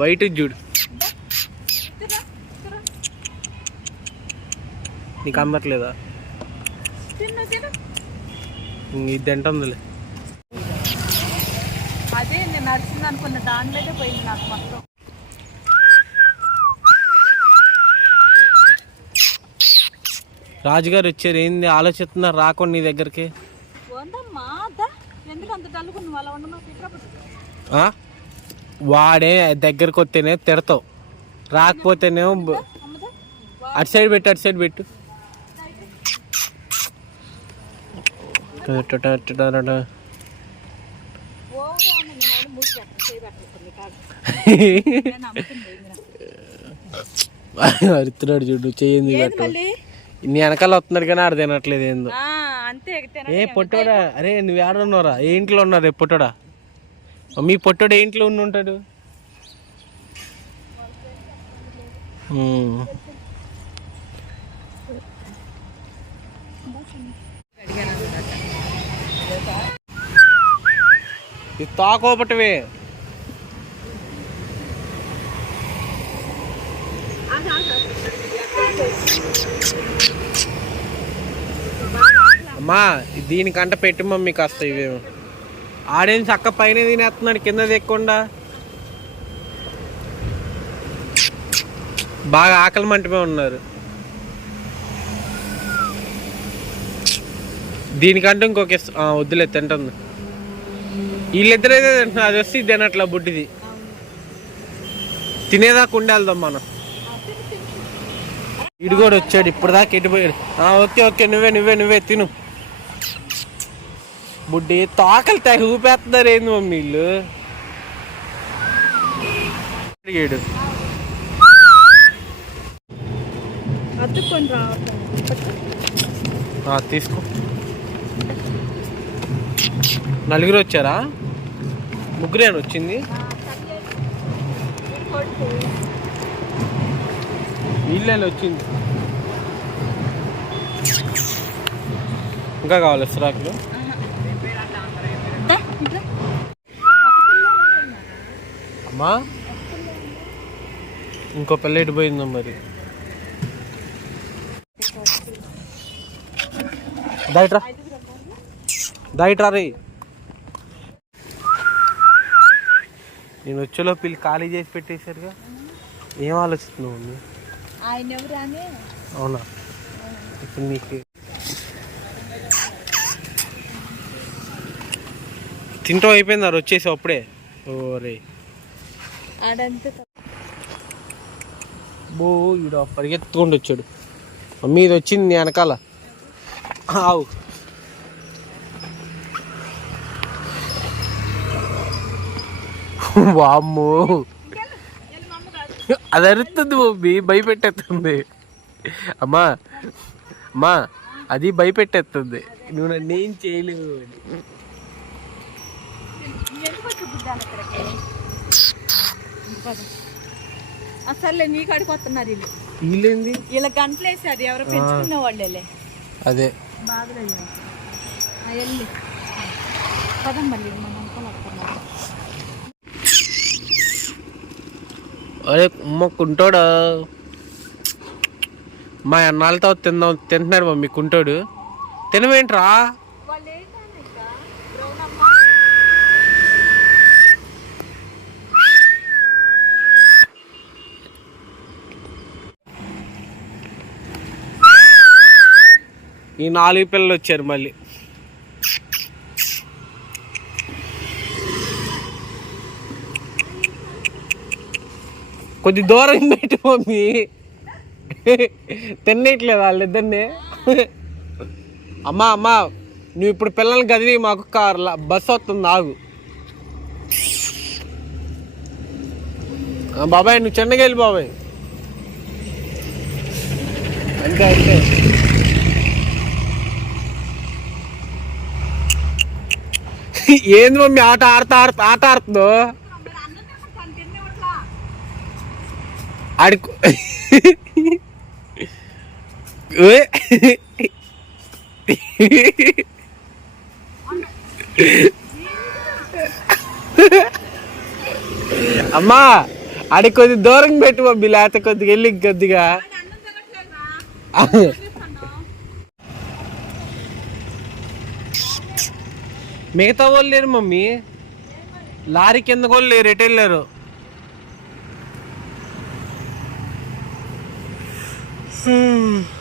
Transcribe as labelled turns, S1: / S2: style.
S1: White చూడు నీకు అందట్లేదా? ఇంక ఇది తింటుందిలే.
S2: నేను నడిచింది అనుకున్న దానిలోనే పోయింది నాకు మొత్తం.
S1: రాజుగారు వచ్చారు. ఏంది ఆలోచిస్తున్నారు? రాకుండా నీ దగ్గరికి.
S2: వందమ్మా దా. ఎందుకు అంత డల్లుకున్నావు అలా ఉండమా? తిట్టకపోతే
S1: ఆ? వాడే దగ్గరికి వస్తేనే తిడతావు. రాకపోతేనేమో బ-
S2: అమ్మదా
S1: అటు సైడ్ పెట్టు అటు సైడ్ పెట్టు. అరుతున్నాడు చూడు చేయింది
S2: ఏది
S1: పెట్టు
S2: మళ్ళీ?
S1: నీ వెనకాల వస్తున్నాడు కానీ ఆడ తినట్లేదు ఏందో. ఏ పొట్టోడా? అరే నువ్వు ఏడ ఉన్నారా ఏ ఇంట్లో ఉన్నారు రేపు పొట్టోడా? మీ పొట్టోడు ఏ ఇంట్లో ఉండి ఉంటాడు. ఇది తాకోపటవే అమ్మా దీనికంట పెట్టి మమ్మీ కాస్త ఇవేమో ఆడేం చక్క పైన తినేస్తున్నాడు కింద తెక్కకుండా. బాగా ఆకలి మంటమే ఉన్నారు. దీనికంటే ఇంకొక వద్దులే తింటుంది. వీళ్ళిద్దరైతే తింటున్నారు అది వస్తే ఇది తినట్లా బుడ్డిది. తినేదాకా ఉండాలిదాం మనం. ఇడు కూడా వచ్చాడు ఇప్పుడు దాకా ఎటుపోయాడు ఓకే ఓకే నువ్వే నువ్వే నువ్వే తిను. బుడ్డి తోకలు తెగ ఊపేస్తున్నారు ఏంది మమ్మీ వీళ్ళు? అడిగాడు తీసుకో. నలుగురు వచ్చారా? ముగ్గురేనా వచ్చింది? వీళ్ళని వచ్చింది? ఇంకా కావాలి ఇస్రాకులు అమ్మా ఇంకో పిల్ల ఇటు పోయిందో మరి? దాయిట్రా దాయిట్రా రే నేను వచ్చేలో పిల్లి ఖాళీ చేసి పెట్టేశారుగా. ఏం ఆలోచిస్తున్నావు అవునా? ఇప్పుడు నీకు తింటూ అయిపోయింది వచ్చేసి అప్పుడే. ఓరే. బో ఈడ పరిగెత్తుకుంటూ వచ్చాడు. మమ్మీ ఇది వచ్చింది నీ వెనకాల. ఆవు. వామ్మో. అది అరుస్తుంది మమ్మీ భయపెట్టేస్తుంది. అమ్మా అమ్మా అది భయపెట్టేస్తుంది. నువ్వు నన్ను ఏం చేయలేవు.
S2: అసలు నీ కాడికి వస్తున్నారు వీళ్ళు.
S1: వీళ్ళేంది?
S2: వీళ్ళ గంటలు వేసారు ఎవరు పెంచుకునే వాళ్ళే
S1: అదే.
S2: బాగా వెళ్ళి. పదం మళ్ళీ మన అంతా వస్తున్నారు
S1: అరే ఉమ్మ కుంటోడా? మా అన్నాళ్ళతో తిందాం తింటున్నాడు మమ్మీ కుంటోడు. తినవేంట్రా? ఈ నాలుగు పిల్లలు వచ్చారు మళ్ళీ. కొద్ది దూరం పెట్టి మమ్మీ. తినేయట్లేదు వాళ్ళిద్దరిని. అమ్మా అమ్మా నువ్వు ఇప్పుడు పిల్లల్ని గదివి మాకు కార్ బస్సు వస్తుంది ఆగు. బాబాయ్ నువ్వు చిన్నగా వెళ్ళి బాబాయ్. అంతే అంతే. ఏంది మమ్మీ ఆట ఆడతా ఆడతా ఆట ఆడుతుందో? ఆడి అమ్మా ఆడి కొద్ది దూరం పెట్టు మమ్మీ లేకపోతే కొద్దిగా వెళ్ళి కొద్దిగా. మిగతా వాళ్ళు లేరు మమ్మీ. లారీ కింద కూడా లేరు ఎటు వెళ్ళారు? Hmm.